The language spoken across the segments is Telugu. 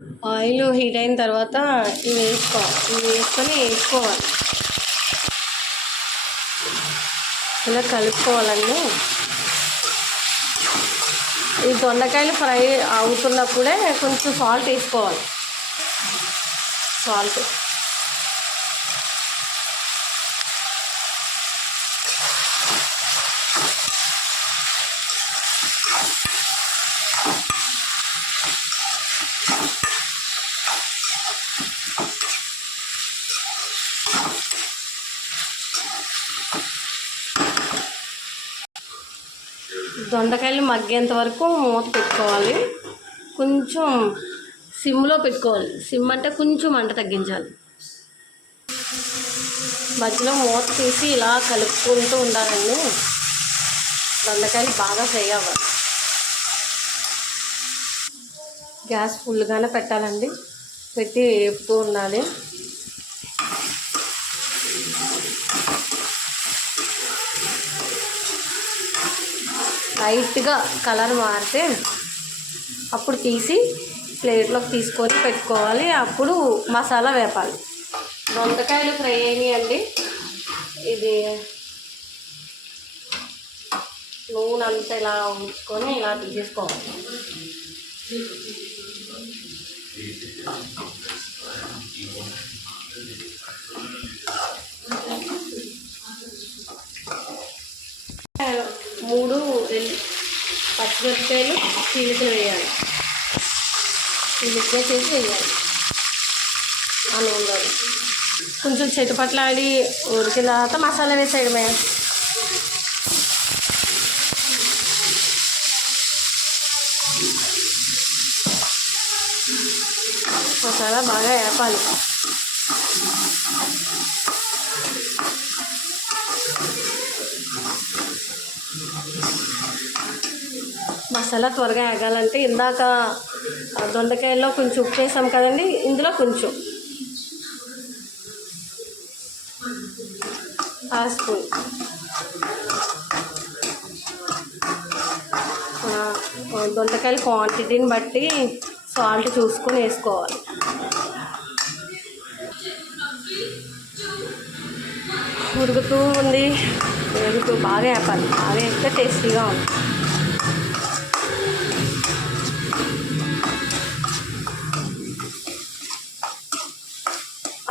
ఆయిల్ హీట్ అయిన తర్వాత ఇవి వేసుకోవాలి. ఇవి వేసుకోవాలి, ఇలా కలుపుకోవాలండి. ఈ దొండకాయలు ఫ్రై అవుతున్నప్పుడే కొంచెం సాల్ట్ వేసుకోవాలి. సాల్ట్ దొండకాయలు మగ్గేంత వరకు మూత పెట్టుకోవాలి. కొంచెం సిమ్లో పెట్టుకోవాలి. సిమ్ అంటే కొంచెం మంట తగ్గించాలి. మధ్యలో మూత తీసి ఇలా కలుపుకుంటూ ఉండాలండి. దొండకాయలు బాగా ఫ్రై అవ్వాలి. గ్యాస్ ఫుల్గానే పెట్టాలండి. పెట్టి వేపుతూ ఉండాలి. లైట్గా కలర్ మారితే అప్పుడు తీసి ప్లేట్లోకి తీసుకొని పెట్టుకోవాలి. అప్పుడు మసాలా వేపాలి. దొండకాయలు ఫ్రై అయినాయండి. ఇది నూనె అంతా ఇలా ఉంచుకొని ఇలా తీసేసుకోవాలి. మూడు పచ్చిమిరపకాయలు చీలికలు వేయాలి. చీలిక చేసి వేయాలి ఆ నూనెలో. కొంచెం చెట్టుపట్లాడి ఉడికిన తర్వాత మసాలా వేసేయడమే. మసాలా బాగా వేపాలి. మసాలా త్వరగా వేగాలంటే ఇందాక దొండకాయల్లో కొంచెం ఉప్పు వేసాం కదండి, ఇందులో కొంచెం స్పూన్ దొండకాయల క్వాంటిటీని బట్టి సాల్ట్ చూసుకొని వేసుకోవాలి. ఉడుకుతూ ఉంది. బాగా వేపాలి. బాగా వేస్తే టేస్టీగా ఉంది.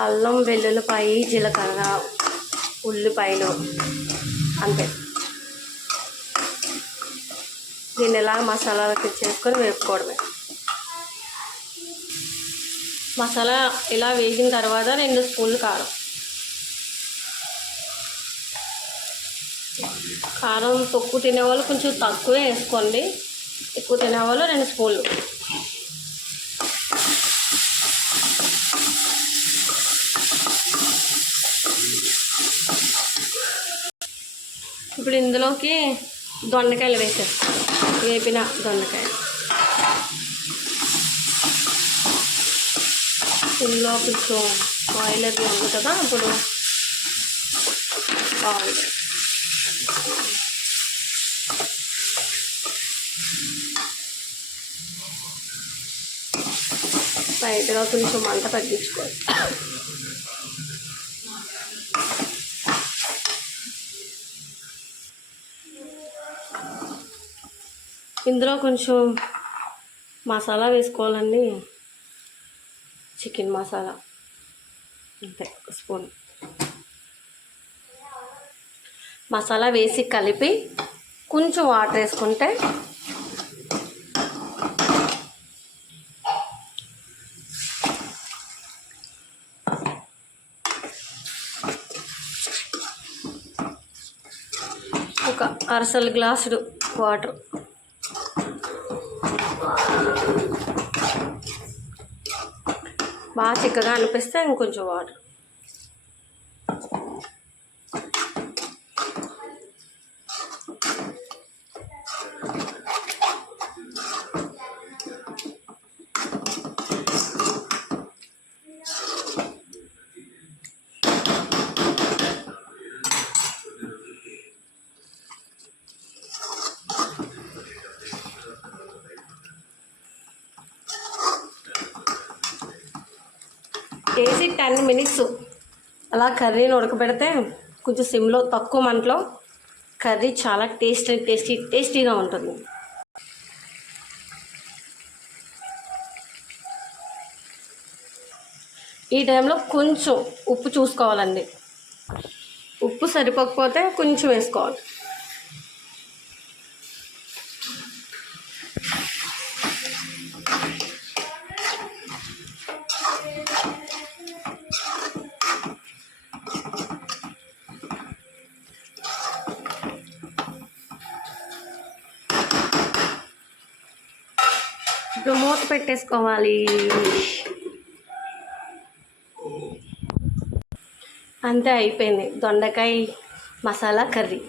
అల్లం, వెల్లుల్లిపాయ, జీలకర్ర, ఉల్లిపాయలు అంతే. దీన్ని ఎలా మసాలాలకి చేసుకొని వేపుకోవడమే. మసాలా ఇలా వేగిన తర్వాత 2 స్పూన్లు కారం. కారం తక్కువ తినేవాళ్ళు కొంచెం తక్కువే వేసుకోండి. ఎక్కువ తినేవాళ్ళు 2 స్పూన్లు. ఇప్పుడు ఇందులోకి దొండకాయలు వేసేస్తాం. వేపిన దొండకాయలు ఇందులో కొంచెం ఆయిల్ అది ఉంది కదా, అప్పుడు బాగుంది. లైట్గా కొంచెం మంట తగ్గించుకోవాలి. ఇందులో కొంచెం మసాలా వేసుకోవాలండి. చికెన్ మసాలా అంతే, 1 స్పూన్. మసాలా వేసి కలిపి కొంచెం వాటర్ వేసుకుంటే ఒక అరసలు గ్లాసుడు వాటర్. బాగా చిక్కగా అనిపిస్తే ఇంకొంచెం వాటర్. వేసి 10 మినిట్స్ అలా కర్రీని ఉడకబెడితే కొంచెం సిమ్లో తక్కువ మంటలో కర్రీ చాలా టేస్టీగా ఉంటుంది. ఈ టైంలో కొంచెం ఉప్పు చూసుకోవాలండి. ఉప్పు సరిపోకపోతే కొంచెం వేసుకోవాలి. ఇప్పుడు మూత పెట్టేసుకోవాలి. అంతే, అయిపోయింది దొండకాయ మసాలా కర్రీ.